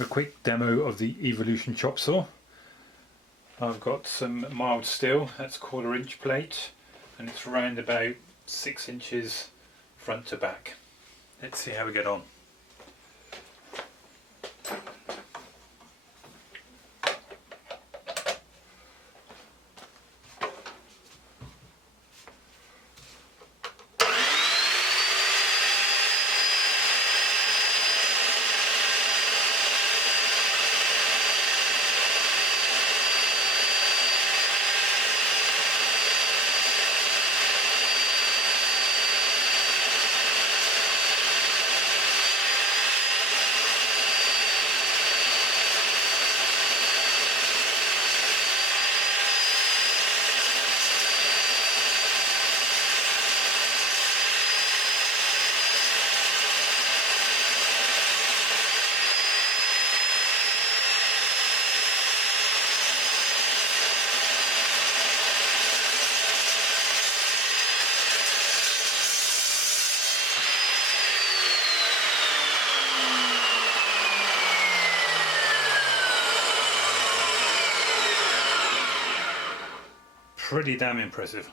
A quick demo of the Evolution chop saw. I've got some mild steel, that's 1/4 inch plate, and it's around about 6 inches front to back. Let's see how we get on. Pretty damn impressive.